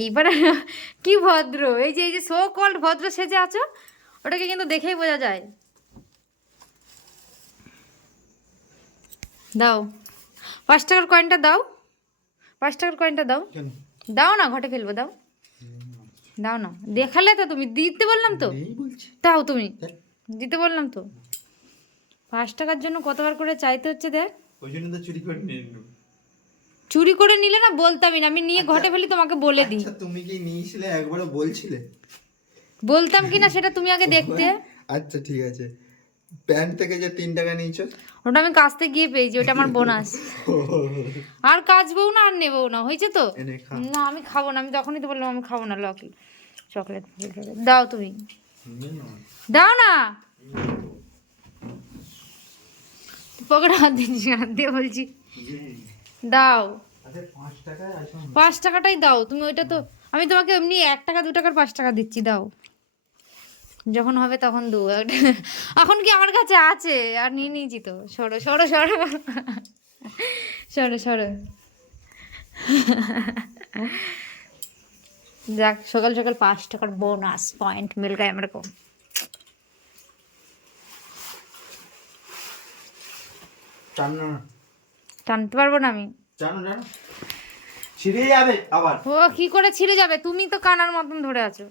এইবার কি ভদ্র, এই যে সো কল্ড ভদ্র সেজে আছো, ওটাকে কিন্তু দেখেই বোঝা যায়। দাও 5 টাকার কয়েনটা দাও, 5 টাকার কয়েনটা দাও। দাও না, ঘটে ফেলবো, দাও দাও না। দেখালে তো তুমি, দিতে বললাম তো, দাও তুমি, দিতে বললাম তো। 5 টাকার জন্য কতবার করে চাইতে হচ্ছে দেখ। ওই জন্য তো চুরি করে নিয়ে নিলাম। চুরি করে নিলে না বলতামই না, আমি নিয়ে ঘটে ফেলি তোমাকে বলে দিই। আচ্ছা তুমি কি নিয়েছিলে, একবারও বলছিলে? বলতাম কি না সেটা তুমি আগে দেখতে। আচ্ছা ঠিক আছে, প্যান্ট থেকে যে 3 টাকা নিয়েছো, ওটা আমি কাজতে গিয়ে পেয়েছি, ওটা আমার বোনাস। আর কাজবও না আর নেবও না, হয়েছে তো। এনে খা। না আমি খাবো না, আমি তখনই তো বললাম আমি খাবো না। চকলেট দাও তুমি, দাও না। পকেটে হাত দিচ্ছি, হাত দিয়ে বলছি দাও। 5 টাকাটাই দাও তুমি, ওইটা তো আমি তোমাকে এমনি 1 টাকা 2 টাকার 5 টাকা দিচ্ছি, দাও। যখন হবে তখন দেবো। এখন কি আমার কাছে আছে, আর নিয়ে নিয়েছি তো। সরো সরো সরো সরো সরো। যাক, সকাল সকাল 5 টাকার বোনাস পয়েंट मिल गए मेरे को। টানতে পারবো না আমি। জানো ছিঁড়ে যাবে আবার। ও কি করে ছিঁড়ে যাবে, তুমি তো কানার মতন ধরে আছো।